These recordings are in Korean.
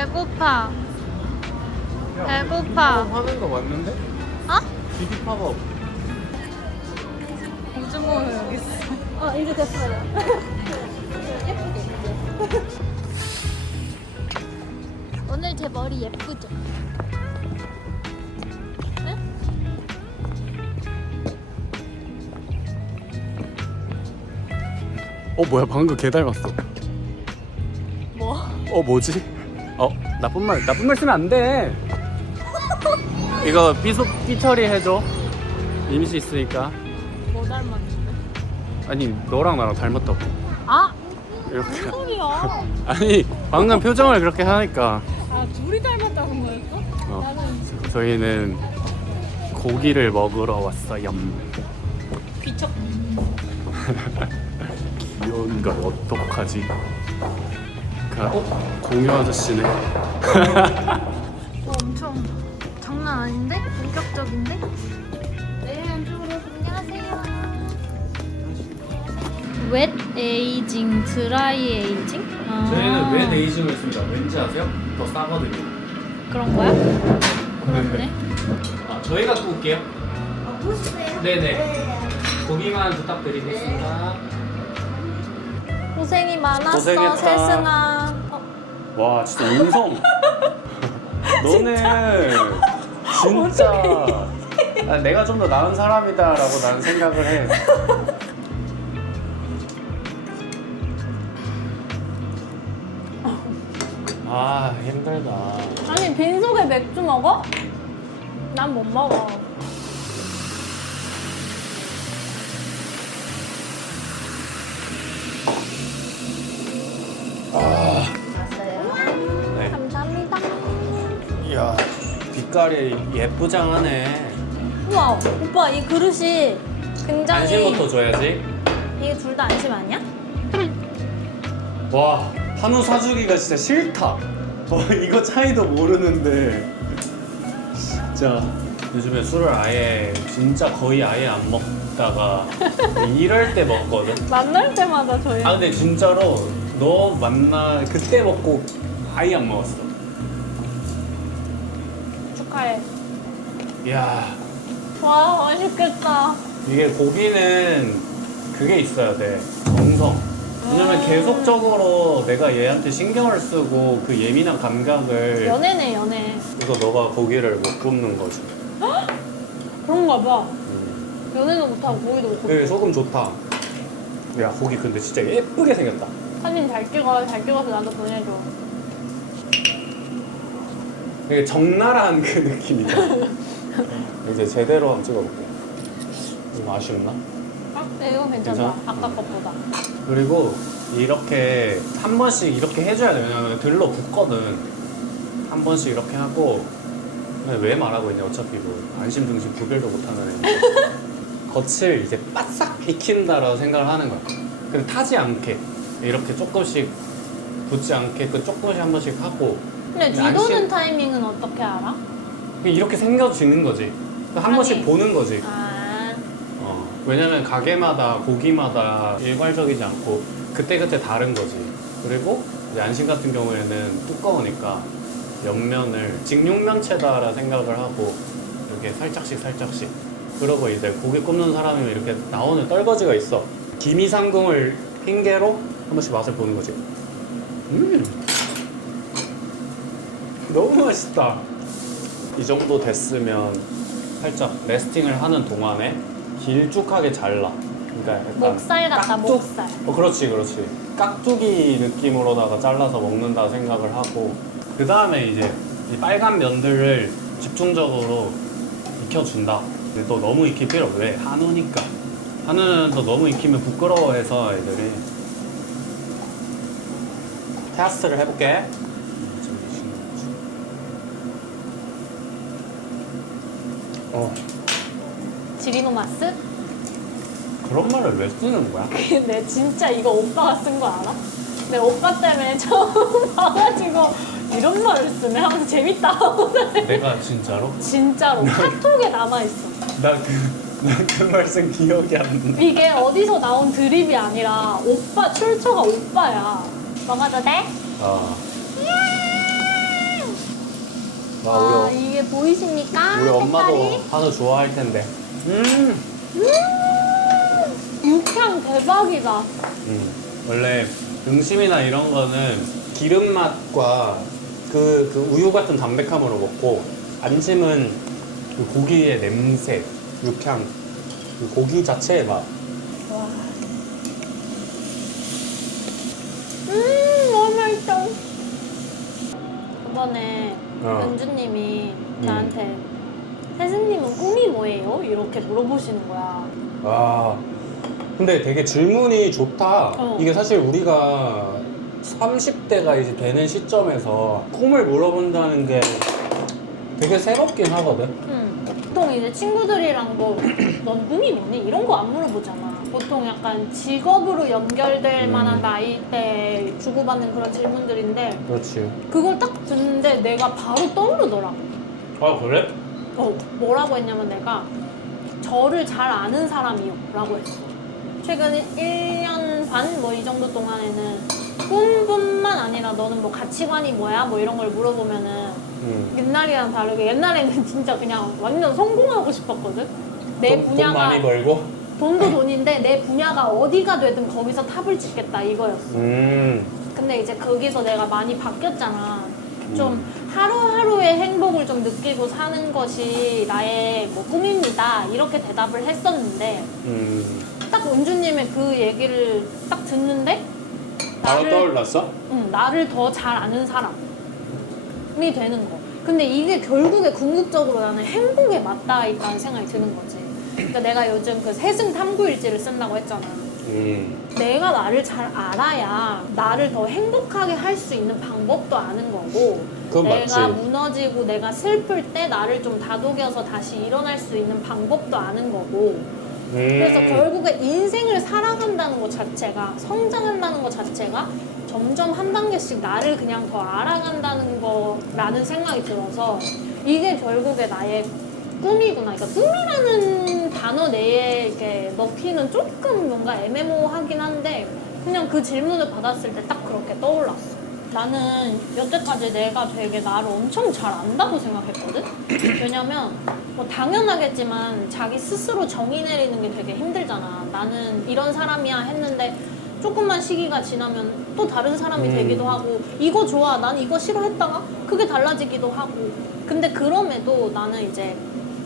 배고파. 배고파. 하는 거 맞는데? 어? 비비팝업. 공주모는 여기 있어. 이제 됐어요. 오늘 제 머리 예쁘죠? 응? 뭐야 방금 개 닮았어. 뭐? 뭐지? 나쁜 말 쓰면 안 돼. 이거 삐 처리 해줘. 이미지 있으니까. 뭐 닮았는데? 아니 너랑 나랑 닮았다고. 아! 이렇게. 무슨 소리야? 아니 방금 표정을 그렇게 하니까. 아, 둘이 닮았다는 거였어? 나는 저희는 고기를 먹으러 왔어요. 귀척. 귀여운 걸 어떡하지? 공유 아저씨네. 엄청 장난 아닌데? 본격적인데? 네, 안쪽으로 안녕하세요. 웻 에이징, 드라이 에이징? 저희는 왜 네이징을 씁니다. 왠지 아세요? 더 싸거든요. 그런 거야? 그렇네. 저희가 구울게요. 구우세요? 네네. 고기만 부탁드리겠습니다. 고생이 많았어, 고생했다. 세승아. 와 진짜 인성. 너는 진짜 내가 좀 더 나은 사람이다라고 나는 생각을 해. 힘들다. 아니, 빈속에 맥주 먹어? 난 못 먹어. 네. 감사합니다. 이야 빛깔이 예쁘장하네. 우와, 오빠 이 그릇이 굉장히. 안심부터 줘야지. 이게 둘 다 안심 아니야? 와 한우 사주기가 진짜 싫다. 이거 차이도 모르는데 진짜 요즘에 술을 아예 진짜 거의 아예 안 먹다가 이럴 때 먹거든. 만날 때마다 저희. 근데 진짜로 너 만나 그때 먹고 아예 안 먹었어. 축하해. 이야 와, 맛있겠다. 이게 고기는 그게 있어야 돼. 정성. 왜냐면 계속적으로 내가 얘한테 신경을 쓰고 그 예민한 감각을 연애네, 연애. 그래서 너가 고기를 못 굽는 거지. 그런가 봐. 연애도 못하고 고기도 못 그게 굽고. 소금 좋다. 야 고기 근데 진짜 예쁘게 생겼다. 사진 잘 찍어, 잘 찍어서 나도 보내줘. 되게 적나라한 그 느낌이다. 이제 제대로 한번 찍어볼게. 좀 아쉽나? 네, 이거 괜찮다. 괜찮아? 아까 것보다. 그리고 이렇게 한 번씩 이렇게 해줘야 돼. 왜냐면 들러 붓거든. 한 번씩 이렇게 하고 왜 말하고 있냐. 어차피 뭐 안심 등심 구별도 못하는 애. 겉을 이제 바싹 익힌다라고 생각을 하는 거야. 그럼 타지 않게 이렇게 조금씩 붙지 않게 그 조금씩 한 번씩 하고. 근데 뒤도는 타이밍은 어떻게 알아? 이렇게 생겨지는 거지. 한 번씩 보는 거지. 왜냐면 가게마다 고기마다 일괄적이지 않고 그때그때 다른 거지. 그리고 이제 안심 같은 경우에는 두꺼우니까 옆면을 직육면체다라 생각을 하고 이렇게 살짝씩 그러고 이제 고기 굽는 사람이면 이렇게 나오는 떨거지가 있어. 기미상궁을 핑계로 한 번씩 맛을 보는 거지. 너무 맛있다. 이 정도 됐으면 살짝 레스팅을 하는 동안에 길쭉하게 잘라. 그러니까 약간 목살 같다, 목살. 그렇지. 깍두기 느낌으로다가 잘라서 먹는다 생각을 하고 그 다음에 이제 이 빨간 면들을 집중적으로 익혀준다. 근데 또 너무 익힐 필요 없어. 왜? 한우니까. 한우는 또 너무 익히면 부끄러워해서 애들이. 테스트를 해볼게. 지리노마스? 그런 말을 왜 쓰는 거야? 근데 진짜 이거 오빠가 쓴 거 알아? 내 오빠 때문에 처음 봐가지고 이런 말을 쓰네 하면서 재밌다 하고 내가 진짜로? 진짜로 카톡에 남아있어. 나 그 말 쓴 기억이 안 나. 이게 어디서 나온 드립이 아니라 오빠 출처가 오빠야. 먹어도 돼? 와, 우리, 이게 보이십니까? 우리 엄마도 색깔이? 한우 좋아할 텐데. 육향 대박이다. 원래 등심이나 이런 거는 기름 맛과 그 우유 같은 담백함으로 먹고, 안심은 그 고기의 냄새, 육향, 그 고기 자체의 맛. 와. 너무 맛있어. 이번에 은주님이 나한테 태승님은 꿈이 뭐예요? 이렇게 물어보시는 거야. 아, 근데 되게 질문이 좋다. 어. 이게 사실 우리가 30대가 이제 되는 시점에서 꿈을 물어본다는 게 되게 새롭긴 하거든. 보통 이제 친구들이랑도 넌 꿈이 뭐니? 이런 거 안 물어보잖아. 보통 약간 직업으로 연결될 만한 나이대에 주고받는 그런 질문들인데 그렇지. 그걸 딱 듣는데 내가 바로 떠오르더라고. 아, 그래? 뭐라고 했냐면 내가 저를 잘 아는 사람이요 라고 했어. 최근 1년 반 뭐 이 정도 동안에는 꿈뿐만 아니라 너는 뭐 가치관이 뭐야? 뭐 이런 걸 물어보면은 옛날이랑 다르게 옛날에는 진짜 그냥 완전 성공하고 싶었거든. 내 돈 분야가 많이 벌고? 돈도 돈인데 내 분야가 어디가 되든 거기서 탑을 찍겠다 이거였어. 근데 이제 거기서 내가 많이 바뀌었잖아. 좀 하루하루의 행복을 좀 느끼고 사는 것이 나의 뭐 꿈입니다. 이렇게 대답을 했었는데 딱 은주님의 그 얘기를 딱 듣는데 바로 떠올랐어? 나를 더 잘 아는 사람이 되는 거. 근데 이게 결국에 궁극적으로 나는 행복에 맞닿아 있다는 생각이 드는 거지. 그러니까 내가 요즘 그 세승 탐구일지를 쓴다고 했잖아. 내가 나를 잘 알아야 나를 더 행복하게 할 수 있는 방법도 아는 거고, 그건 내가 맞지. 무너지고 내가 슬플 때 나를 좀 다독여서 다시 일어날 수 있는 방법도 아는 거고, 그래서 결국에 인생을 살아간다는 것 자체가, 성장한다는 것 자체가 점점 한 단계씩 나를 그냥 더 알아간다는 거라는 생각이 들어서 이게 결국에 나의 꿈이구나. 그러니까 꿈이라는 단어 내에 이렇게 넣기는 조금 뭔가 애매모호하긴 한데 그냥 그 질문을 받았을 때 딱 그렇게 떠올랐어. 나는 여태까지 내가 되게 나를 엄청 잘 안다고 생각했거든? 왜냐면 뭐 당연하겠지만 자기 스스로 정의 내리는 게 되게 힘들잖아. 나는 이런 사람이야 했는데 조금만 시기가 지나면 또 다른 사람이 되기도 하고 이거 좋아 난 이거 싫어했다가 그게 달라지기도 하고 근데 그럼에도 나는 이제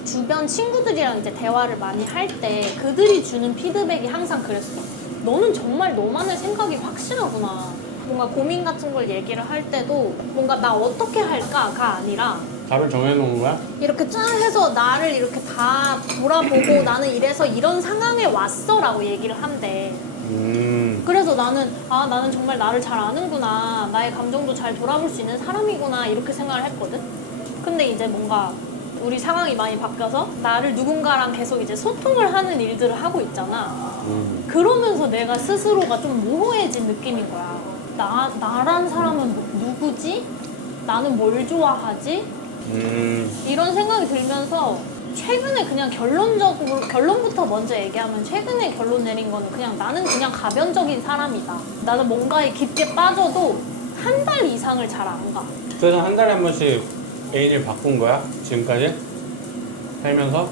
주변 친구들이랑 이제 대화를 많이 할 때 그들이 주는 피드백이 항상 그랬어. 너는 정말 너만의 생각이 확실하구나. 뭔가 고민 같은 걸 얘기를 할 때도 뭔가 나 어떻게 할까가 아니라 답을 정해놓은 거야? 이렇게 짠 해서 나를 이렇게 다 돌아보고 나는 이래서 이런 상황에 왔어 라고 얘기를 한대. 그래서 나는 정말 나를 잘 아는구나. 나의 감정도 잘 돌아볼 수 있는 사람이구나. 이렇게 생각을 했거든. 근데 이제 뭔가 우리 상황이 많이 바뀌어서 나를 누군가랑 계속 이제 소통을 하는 일들을 하고 있잖아. 그러면서 내가 스스로가 좀 모호해진 느낌인 거야. 나란 사람은 누구지? 나는 뭘 좋아하지? 이런 생각이 들면서 최근에 그냥 결론부터 먼저 얘기하면 최근에 결론 내린 거는 그냥 나는 그냥 가변적인 사람이다. 나는 뭔가에 깊게 빠져도 한 달 이상을 잘 안 가. 그래서 한 달에 한 번씩 애인을 바꾼 거야? 지금까지? 살면서?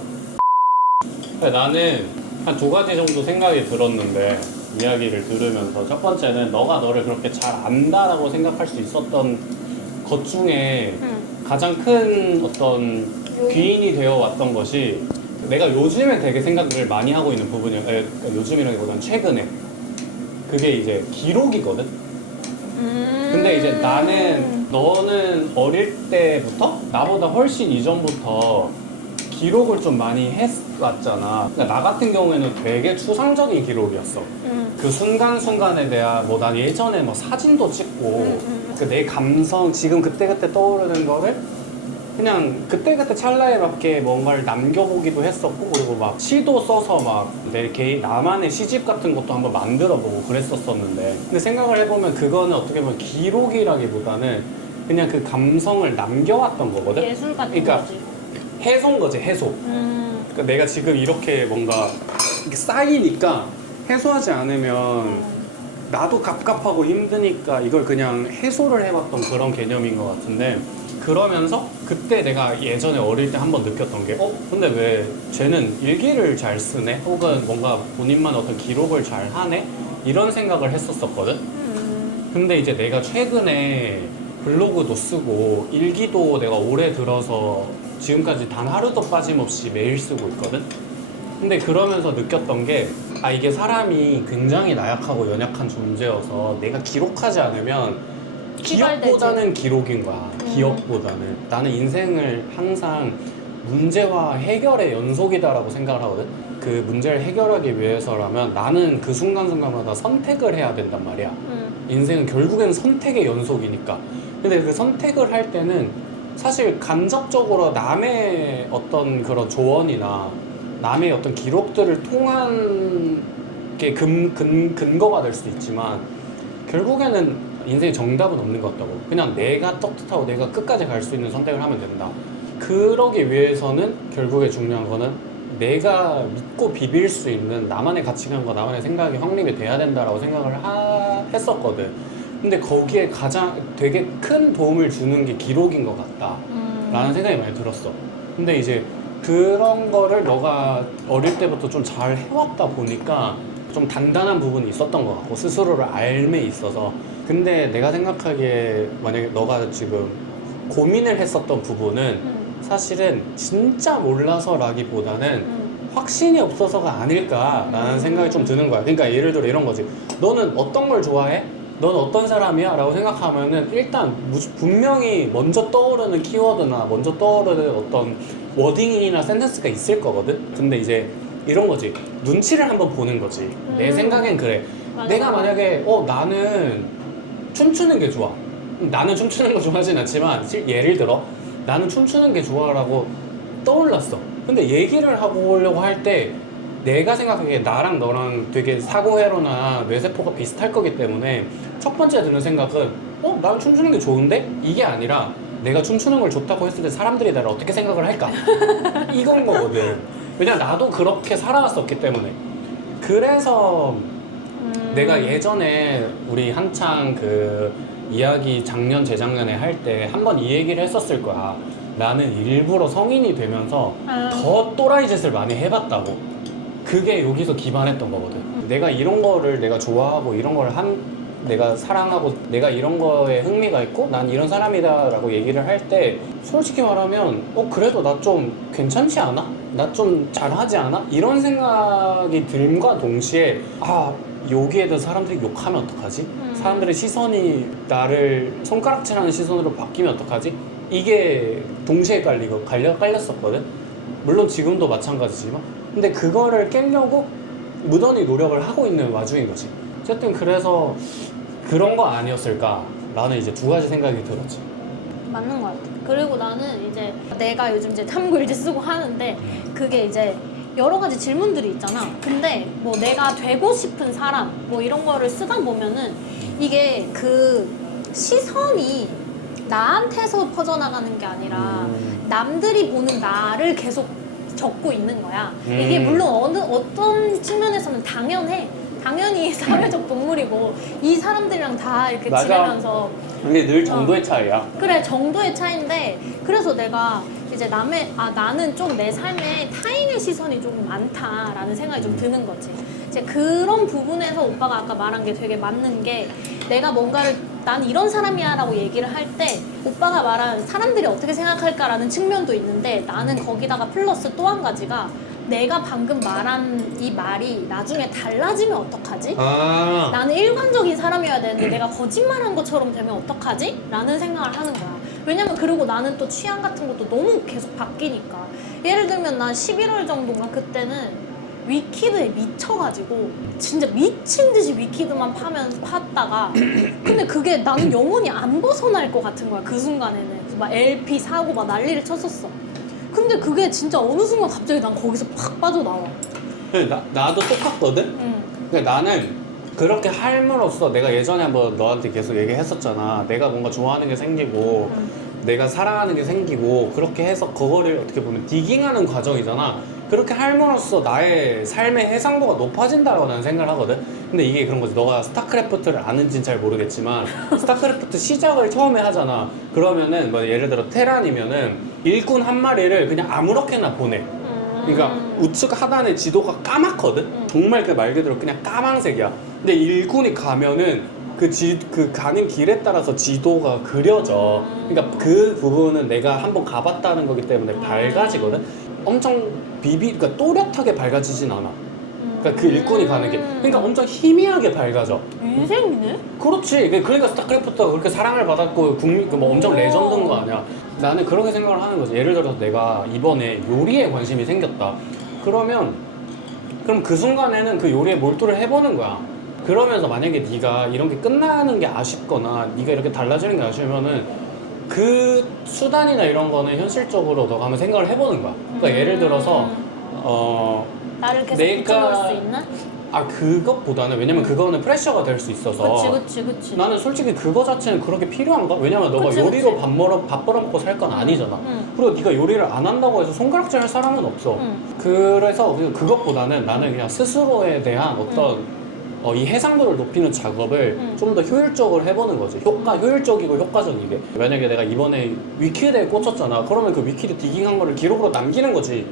나는 한 2가지 정도 생각이 들었는데 이야기를 들으면서 첫 번째는 너가 너를 그렇게 잘 안다라고 생각할 수 있었던 것 중에 가장 큰 어떤 귀인이 되어 왔던 것이 내가 요즘에 되게 생각을 많이 하고 있는 부분이야. 그러니까 요즘이라기보다는 최근에 그게 이제 기록이거든. 근데 이제 너는 어릴 때부터 나보다 훨씬 이전부터 기록을 좀 많이 했왔잖아. 그러니까 나 같은 경우에는 되게 추상적인 기록이었어. 그 순간순간에 대한 뭐 난 예전에 뭐 사진도 찍고 그 내 감성 지금 그때그때 떠오르는 거를 그냥 그때그때 찰나에 맞게 뭔가를 남겨보기도 했었고 그리고 막 시도 써서 막 내 개인 나만의 시집 같은 것도 한번 만들어보고 그랬었었는데 근데 생각을 해보면 그거는 어떻게 보면 기록이라기보다는 그냥 그 감성을 남겨왔던 거거든. 예술 같은 그러니까 거지. 해소인 거지 해소. 그러니까 내가 지금 이렇게 뭔가 이렇게 쌓이니까 해소하지 않으면 나도 갑갑하고 힘드니까 이걸 그냥 해소를 해봤던 그런 개념인 것 같은데 그러면서 그때 내가 예전에 어릴 때 한번 느꼈던 게 근데 왜 쟤는 일기를 잘 쓰네? 혹은 뭔가 본인만 어떤 기록을 잘 하네? 이런 생각을 했었거든. 근데 이제 내가 최근에 블로그도 쓰고 일기도 내가 올해 들어서 지금까지 단 하루도 빠짐없이 매일 쓰고 있거든. 근데 그러면서 느꼈던 게 이게 사람이 굉장히 나약하고 연약한 존재여서 내가 기록하지 않으면 기억보다는 기록인 거야. 기억보다는. 나는 인생을 항상 문제와 해결의 연속이다라고 생각을 하거든. 그 문제를 해결하기 위해서라면 나는 그 순간순간마다 선택을 해야 된단 말이야. 인생은 결국엔 선택의 연속이니까. 근데 그 선택을 할 때는 사실 간접적으로 남의 어떤 그런 조언이나 남의 어떤 기록들을 통한 게 근거가 될 수도 있지만 결국에는 인생에 정답은 없는 것 같다고. 그냥 내가 떳떳하고 내가 끝까지 갈 수 있는 선택을 하면 된다. 그러기 위해서는 결국에 중요한 거는 내가 믿고 비빌 수 있는 나만의 가치관과 나만의 생각이 확립이 돼야 된다라고 생각을 했었거든. 근데 거기에 가장 되게 큰 도움을 주는 게 기록인 것 같다 라는 생각이 많이 들었어. 근데 이제 그런 거를 너가 어릴 때부터 좀 잘 해왔다 보니까 좀 단단한 부분이 있었던 것 같고 스스로를 알매 있어서. 근데 내가 생각하기에 만약에 너가 지금 고민을 했었던 부분은 사실은 진짜 몰라서라기보다는 확신이 없어서가 아닐까라는 생각이 좀 드는 거야. 그러니까 예를 들어 이런 거지. 너는 어떤 걸 좋아해? 넌 어떤 사람이야? 라고 생각하면은 일단 분명히 먼저 떠오르는 키워드나 먼저 떠오르는 어떤 워딩이나 센텐스가 있을 거거든? 근데 이제 이런 거지. 눈치를 한번 보는 거지. 내 생각엔 그래. 맞아. 내가 만약에 나는 춤추는 게 좋아. 나는 춤추는 거 좋아하진 않지만 예를 들어 나는 춤추는 게 좋아라고 떠올랐어. 근데 얘기를 하려고 할 때 내가 생각하기에 나랑 너랑 되게 사고회로나 뇌세포가 비슷할 거기 때문에 첫 번째 드는 생각은 난 춤추는 게 좋은데? 이게 아니라 내가 춤추는 걸 좋다고 했을 때 사람들이 나를 어떻게 생각을 할까? 이건 거거든. 왜냐면 나도 그렇게 살아왔었기 때문에. 그래서 내가 예전에 우리 한창 그 이야기 작년 재작년에 할 때 한 번 이 얘기를 했었을 거야. 나는 일부러 성인이 되면서 더 또라이 짓을 많이 해봤다고. 그게 여기서 기반했던 거거든. 내가 이런 거를 내가 좋아하고 이런 걸 내가 사랑하고 내가 이런 거에 흥미가 있고 난 이런 사람이다 라고 얘기를 할 때 솔직히 말하면 그래도 나 좀 괜찮지 않아? 나 좀 잘하지 않아? 이런 생각이 듦과 동시에 여기에 대해서 사람들이 욕하면 어떡하지? 사람들의 시선이 나를 손가락질하는 시선으로 바뀌면 어떡하지? 이게 동시에 깔렸었거든. 물론 지금도 마찬가지지만. 근데 그거를 깨려고 무던히 노력을 하고 있는 와중인 거지. 어쨌든 그래서 그런 거 아니었을까라는 이제 두 가지 생각이 들었지. 맞는 것 같아. 그리고 나는 이제 내가 요즘 이제 탐구일지 쓰고 하는데 그게 이제 여러 가지 질문들이 있잖아. 근데 뭐 내가 되고 싶은 사람 뭐 이런 거를 쓰다 보면은 이게 그 시선이 나한테서 퍼져나가는 게 아니라 남들이 보는 나를 계속 적고 있는 거야. 이게 물론 어떤 측면에서는 당연히 사회적 동물이고 이 사람들이랑 다 이렇게 맞아. 지내면서 이게 늘 정도의 차이야. 그래, 정도의 차이인데 그래서 내가 이제 나는 좀 내 삶에 타인의 시선이 조금 많다라는 생각이 좀 드는 거지. 이제 그런 부분에서 오빠가 아까 말한 게 되게 맞는 게 내가 뭔가를 난 이런 사람이야 라고 얘기를 할 때 오빠가 말한 사람들이 어떻게 생각할까라는 측면도 있는데 나는 거기다가 플러스 또 한 가지가 내가 방금 말한 이 말이 나중에 달라지면 어떡하지? 나는 일관적인 사람이어야 되는데 내가 거짓말한 것처럼 되면 어떡하지? 라는 생각을 하는 거야. 왜냐면 그리고 나는 또 취향 같은 것도 너무 계속 바뀌니까. 예를 들면 난 11월 정도인가 그때는 위키드에 미쳐가지고 진짜 미친 듯이 위키드만 팠다가 근데 그게 나는 영원히 안 벗어날 것 같은 거야. 그 순간에는 그래서 막 LP 사고 막 난리를 쳤었어. 근데 그게 진짜 어느 순간 갑자기 난 거기서 팍 빠져나와. 나도 똑같거든? 근데 나는 그렇게 함으로써 내가 예전에 한번 너한테 계속 얘기했었잖아. 내가 뭔가 좋아하는 게 생기고 내가 사랑하는 게 생기고 그렇게 해서 그거를 어떻게 보면 디깅하는 과정이잖아. 그렇게 함으로써 나의 삶의 해상도가 높아진다고 나는 생각을 하거든. 근데 이게 그런 거지. 너가 스타크래프트를 아는지는 잘 모르겠지만 스타크래프트 시작을 처음에 하잖아. 그러면은 뭐 예를 들어 테란이면은 일꾼 한 마리를 그냥 아무렇게나 보내. 그러니까 우측 하단의 지도가 까맣거든. 정말 그 말 그대로 그냥 까망색이야. 근데 일꾼이 가면은 그 가는 길에 따라서 지도가 그려져. 그러니까 그 부분은 내가 한번 가봤다는 거기 때문에 밝아지거든. 엄청 그러니까 또렷하게 밝아지진 않아. 그러니까 그 일꾼이 가는 게. 그러니까 엄청 희미하게 밝아져. 인생이네? 그렇지. 그러니까 스타크래프트가 그렇게 사랑을 받았고 뭐 엄청 레전드인 거 아니야. 나는 그렇게 생각을 하는 거지. 예를 들어서 내가 이번에 요리에 관심이 생겼다. 그럼 그 순간에는 그 요리에 몰두를 해보는 거야. 그러면서 만약에 네가 이런 게 끝나는 게 아쉽거나 네가 이렇게 달라지는 게 아쉬우면은 그 수단이나 이런 거는 현실적으로 너가 한번 생각을 해보는 거야. 그러니까 예를 들어서 나를 계속 붙여놓을 수 있나? 그것보다는 왜냐면 그거는 프레셔가 될 수 있어서 그치. 나는 솔직히 그거 자체는 그렇게 필요한가? 왜냐면 너가 요리로 밥 벌어먹고 살 건 아니잖아. 그리고 네가 요리를 안 한다고 해서 손가락질 할 사람은 없어. 그래서 그것보다는 나는 그냥 스스로에 대한 어떤 이 해상도를 높이는 작업을 좀 더 효율적으로 해보는 거지. 효율적이고 효과적이게. 만약에 내가 이번에 위키드에 꽂혔잖아. 그러면 그 위키드 디깅한 거를 기록으로 남기는 거지.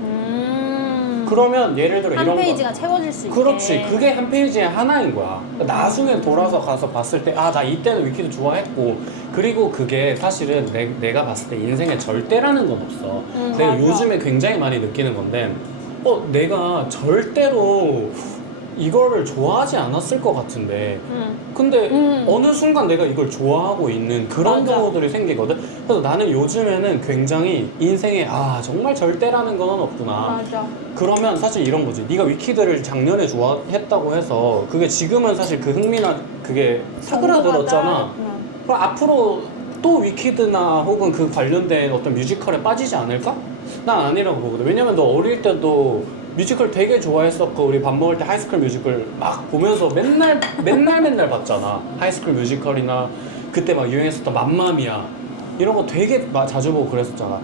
그러면 예를 들어 한 이런 페이지가 채워질 수 있게. 그렇지. 그게 한 페이지의 하나인 거야. 그러니까 나중에 돌아서 가서 봤을 때 나 이때는 위키드 좋아했고 그리고 그게 사실은 내가 봤을 때 인생의 절대라는 건 없어. 내가 맞아. 요즘에 굉장히 많이 느끼는 건데 내가 절대로 이거를 좋아하지 않았을 것 같은데 근데 어느 순간 내가 이걸 좋아하고 있는 그런 맞아. 경우들이 생기거든. 그래서 나는 요즘에는 굉장히 인생에 정말 절대라는 건 없구나. 맞아. 그러면 사실 이런 거지. 네가 위키드를 작년에 좋아했다고 해서 그게 지금은 사실 그 흥미나 그게 사그라들었잖아. 그럼 앞으로 또 위키드나 혹은 그 관련된 어떤 뮤지컬에 빠지지 않을까? 난 아니라고 보거든. 왜냐면 너 어릴 때도 뮤지컬 되게 좋아했었고 우리 밥 먹을 때 하이스쿨 뮤지컬 막 보면서 맨날 봤잖아. 하이스쿨 뮤지컬이나 그때 막 유행했었던 맘마미아 이런 거 되게 자주 보고 그랬었잖아.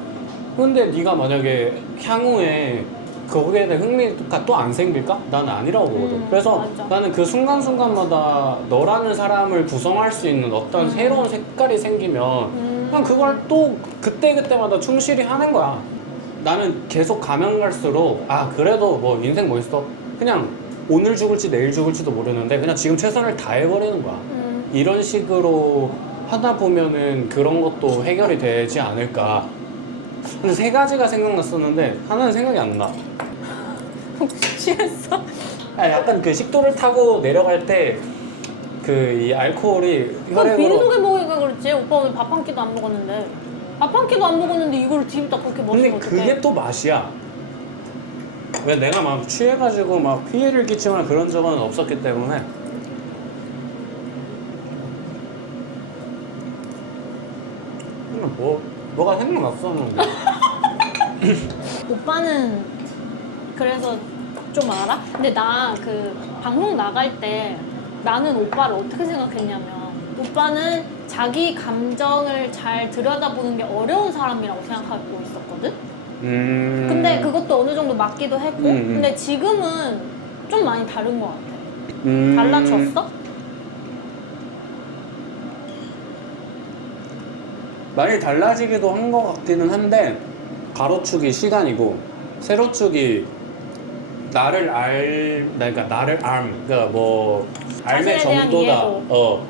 근데 네가 만약에 향후에 거기에 대한 흥미가 또 안 생길까? 나는 아니라고 보거든. 그래서 맞아. 나는 그 순간순간마다 너라는 사람을 구성할 수 있는 어떤 새로운 색깔이 생기면 그냥 그걸 또 그때그때마다 충실히 하는 거야. 나는 계속 가면 갈수록 그래도 뭐 인생 뭐 있어? 그냥 오늘 죽을지 내일 죽을지도 모르는데 그냥 지금 최선을 다해버리는 거야. 이런 식으로 하다 보면은 그런 것도 해결이 되지 않을까. 근데 세 가지가 생각났었는데 하나는 생각이 안 나. 취했어? 약간 그 식도를 타고 내려갈 때 그 이 알코올이 혈액으로 빈속에 먹으니까 그렇지. 오빠 오늘 밥 한 끼도 안 먹었는데. 밥 한 끼도 안 먹었는데 이걸 뒤집다 그렇게 근데 먹으면 어떡해? 그게 또 맛이야. 왜 내가 막 취해가지고 막 피해를 끼치거나 그런 적은 없었기 때문에. 뭐가 생각났었는데. 오빠는 그래서 좀 알아? 근데 나 그 방송 나갈 때 나는 오빠를 어떻게 생각했냐면 오빠는 자기 감정을 잘 들여다보는 게 어려운 사람이라고 생각하고 있었거든? 근데 그것도 어느 정도 맞기도 했고 근데 지금은 좀 많이 다른 것 같아. 달라졌어? 많이 달라지기도 한 것 같기는 한데 가로축이 시간이고 세로축이 그러니까 뭐 알의 자신에 대한 정도다. 이해도.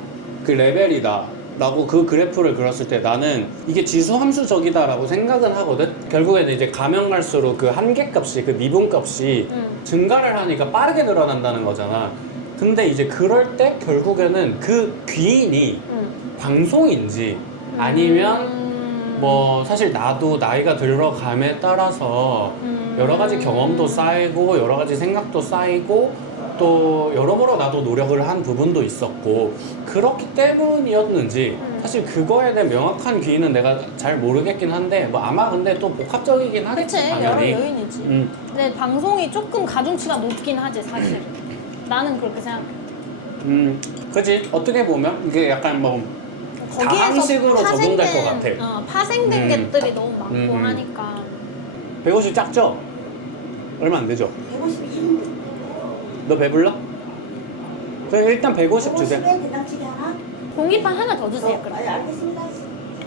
그 레벨이다. 라고 그 그래프를 그렸을 때 나는 이게 지수함수적이다 라고 생각은 하거든. 결국에는 이제 가면 갈수록 그 한계값이 그 미분값이 증가를 하니까 빠르게 늘어난다는 거잖아. 근데 이제 그럴 때 결국에는 그 귀인이 방송인지 아니면 뭐 사실 나도 나이가 들어감에 따라서 여러 가지 경험도 쌓이고 여러 가지 생각도 쌓이고 또 여러모로 나도 노력을 한 부분도 있었고 그렇기 때문이었는지 사실 그거에 대한 명확한 귀인은 내가 잘 모르겠긴 한데 뭐 아마 근데 또 복합적이긴 하겠지. 그치, 당연히. 여러 요인이지. 근데 방송이 조금 가중치가 높긴 하지 사실. 나는 그렇게 생각해. 그치. 어떻게 보면 이게 약간 뭐 다항식으로 적용될 것 같아. 파생된 것들이 너무 많고 하니까. 150 작죠? 얼마 안 되죠? 151. 너 배불러? 그럼 일단 150 주세요. 150에 된장찌개 하나? 공깃밥 하나 더 주세요. 그럼. 알겠습니다.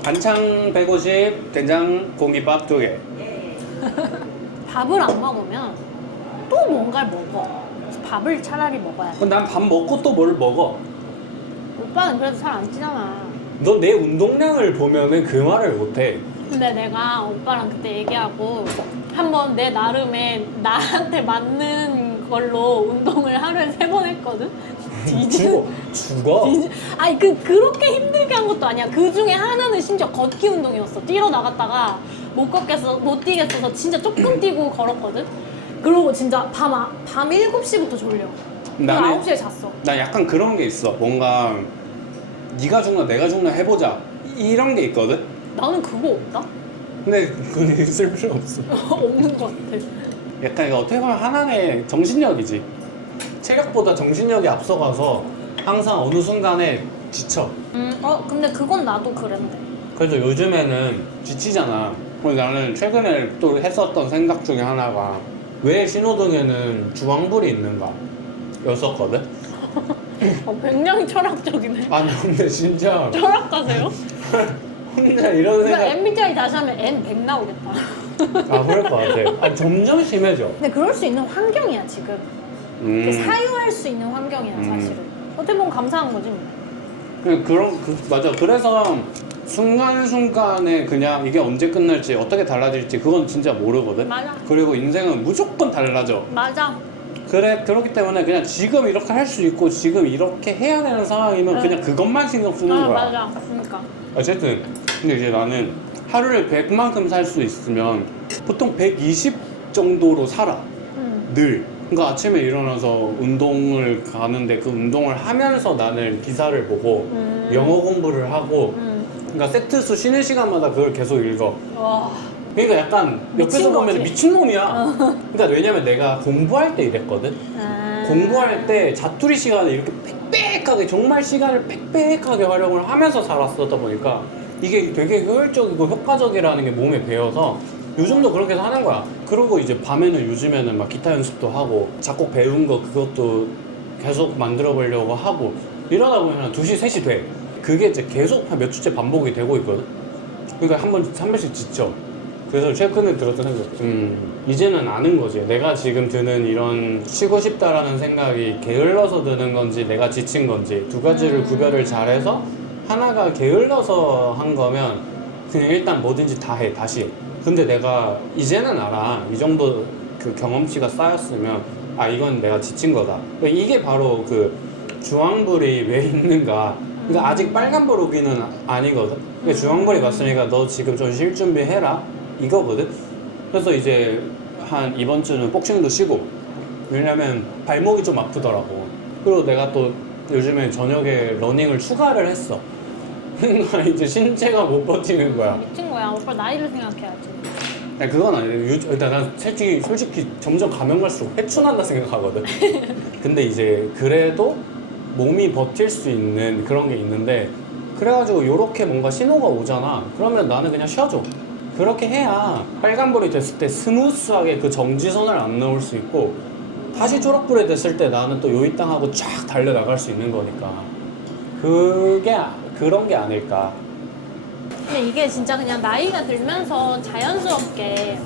간장 150, 된장 공깃밥 2개. 밥을 안 먹으면 또 뭔가를 먹어. 그래서 밥을 차라리 먹어야 돼. 그럼 난 밥 먹고 또 뭘 먹어? 오빠는 그래도 살 안 찌잖아. 너 내 운동량을 보면은 그 말을 못해. 근데 내가 오빠랑 그때 얘기하고 한번 내 나름의 나한테 맞는 걸로 운동을 하루에 3번 했거든? 죽어? 아니 그렇게 힘들게 한 것도 아니야. 그 중에 하나는 심지어 걷기 운동이었어. 뛰러 나갔다가 못 뛰겠어서 진짜 조금 뛰고 걸었거든? 그러고 진짜 밤 7시부터 졸려. 나는 9시에 잤어. 나 약간 그런 게 있어. 뭔가 네가 죽나 내가 죽나 해보자 이런 게 있거든. 나는 그거 없다? 근데 그건 있을 필요 없어. 없는 것 같아. 약간 이거 어떻게 보면 하나의 정신력이지. 체력보다 정신력이 앞서가서 항상 어느 순간에 지쳐. 근데 그건 나도 그랬는데. 그래서 요즘에는 지치잖아. 그래서 나는 최근에 또 했었던 생각 중에 하나가 왜 신호등에는 주황불이 있는가 였었거든. 굉장히 철학적이네. 아니 근데 진짜 철학가세요? 혼자 이런 그러니까 생각. MBTI 다시 하면 N100 나오겠다. 아 그럴 것 같아. 아니, 점점 심해져. 근데 그럴 수 있는 환경이야 지금. 이렇게 사유할 수 있는 환경이야 사실은. 어떻게 보면 감사한 거지 뭐. 맞아. 그래서 순간순간에 그냥 이게 언제 끝날지 어떻게 달라질지 그건 진짜 모르거든. 맞아. 그리고 인생은 무조건 달라져. 맞아. 그렇기 때문에 그냥 지금 이렇게 할 수 있고 지금 이렇게 해야 되는 상황이면 그냥 그것만 신경 쓰는 거야. 맞아. 그러니까. 어쨌든 근데 이제 나는 하루에 100만큼 살 수 있으면 보통 120 정도로 살아. 늘. 그러니까 아침에 일어나서 운동을 가는데 그 운동을 하면서 나는 기사를 보고 영어 공부를 하고 그러니까 세트수 쉬는 시간마다 그걸 계속 읽어. 와. 그러니까 약간 옆에서 보면 거지. 미친놈이야. 그러니까 왜냐면 내가 공부할 때 이랬거든. 공부할 때 자투리 시간을 이렇게 빽빽하게 정말 시간을 빽빽하게 활용을 하면서 살았었다 보니까 이게 되게 효율적이고 효과적이라는 게 몸에 배어서 요즘도 그렇게 해서 하는 거야. 그리고 이제 밤에는 요즘에는 막 기타 연습도 하고 작곡 배운 거 그것도 계속 만들어 보려고 하고 이러다 보면 한 2시, 3시 돼. 그게 이제 계속 한 몇 주째 반복이 되고 있거든. 그러니까 한 번씩 지쳐. 그래서 최근에 들었던 생각, 이제는 아는 거지. 내가 지금 드는 이런 쉬고 싶다라는 생각이 게을러서 드는 건지 내가 지친 건지 두 가지를 구별을 잘해서 하나가 게을러서 한 거면 그냥 일단 뭐든지 다 해, 다시 해. 근데 내가 이제는 알아. 이 정도 그 경험치가 쌓였으면 아 이건 내가 지친 거다. 이게 바로 그 주황불이 왜 있는가. 그러니까 아직 빨간불 오기는 아니거든. 그러니까 주황불이 왔으니까 너 지금 좀 쉴 준비해라 이거거든. 그래서 이제 한 이번 주는 복싱도 쉬고 왜냐면 발목이 좀 아프더라고. 그리고 내가 또 요즘에 저녁에 러닝을 추가를 했어. 그러니까 이제 신체가 못 버티는 거야. 미친 거야. 오빠 나이를 생각해야지. 아니 그건 아니에요. 일단 난 솔직히 점점 가면 갈수록 회춘한다 생각하거든. 근데 이제 그래도 몸이 버틸 수 있는 그런 게 있는데 그래가지고 요렇게 뭔가 신호가 오잖아. 그러면 나는 그냥 쉬어줘. 그렇게 해야 빨간불이 됐을 때 스무스하게 그 정지선을 안 넣을 수 있고 다시 초록불이 됐을 때 나는 또 요이땅하고 쫙 달려나갈 수 있는 거니까 그게 그런 게 아닐까. 근데 이게 진짜 그냥 나이가 들면서 자연스럽게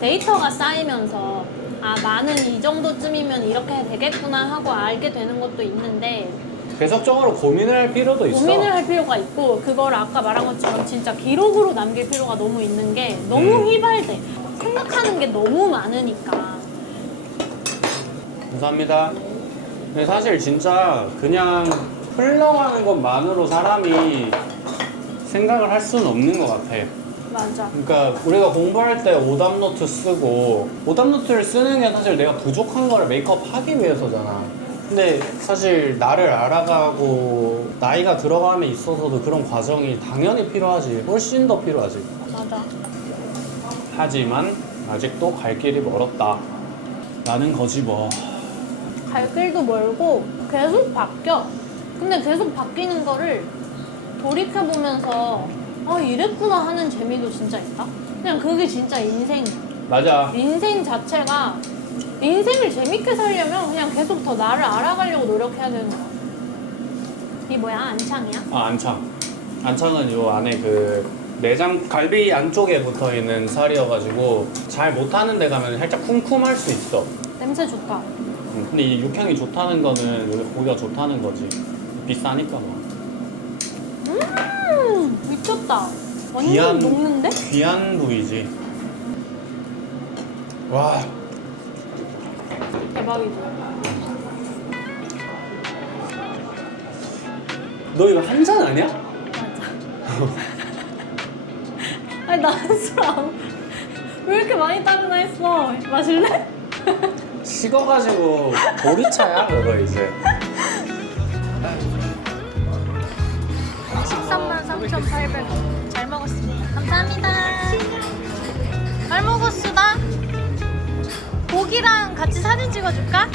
데이터가 쌓이면서 아 나는 이 정도쯤이면 이렇게 되겠구나 하고 알게 되는 것도 있는데 계속적으로 고민을 할 필요도 있어. 고민을 할 필요가 있고 그걸 아까 말한 것처럼 진짜 기록으로 남길 필요가 너무 있는 게 너무 휘발돼. 생각하는 게 너무 많으니까. 감사합니다. 근데 사실 진짜 그냥 흘러가는 것만으로 사람이 생각을 할 수는 없는 것 같아. 맞아. 그러니까 우리가 공부할 때 오답노트 쓰고 오답노트를 쓰는 게 사실 내가 부족한 거를 메이크업 하기 위해서잖아. 근데 사실 나를 알아가고 나이가 들어감에 있어서도 그런 과정이 당연히 필요하지. 훨씬 더 필요하지. 맞아. 하지만 아직도 갈 길이 멀었다 라는 거지 뭐. 갈 길도 멀고 계속 바뀌어. 근데 계속 바뀌는 거를 돌이켜보면서 아 이랬구나 하는 재미도 진짜 있다. 그냥 그게 진짜 인생 맞아. 인생 자체가 인생을 재밌게 살려면 그냥 계속 더 나를 알아가려고 노력해야 되는 거야. 이 뭐야? 안창이야? 아, 안창. 안창은 요 안에 그 내장 갈비 안쪽에 붙어 있는 살이어가지고 잘 못하는 데 가면 살짝 쿰쿰할 수 있어. 냄새 좋다. 근데 이 육향이 좋다는 거는 여기 고기가 좋다는 거지. 비싸니까 뭐. 미쳤다. 완전 녹는데? 귀한 부위지. 와. 대박이지. 너 이거 한 잔 아니야? 맞아. 아니 나는 술 안. 왜 이렇게 많이 따르나 했어. 마실래? 식어가지고 보리차야 그거 이제. 133,800원. 잘 먹었습니다. 감사합니다. 잘 먹었수다. 고기랑 같이 사진 찍어줄까?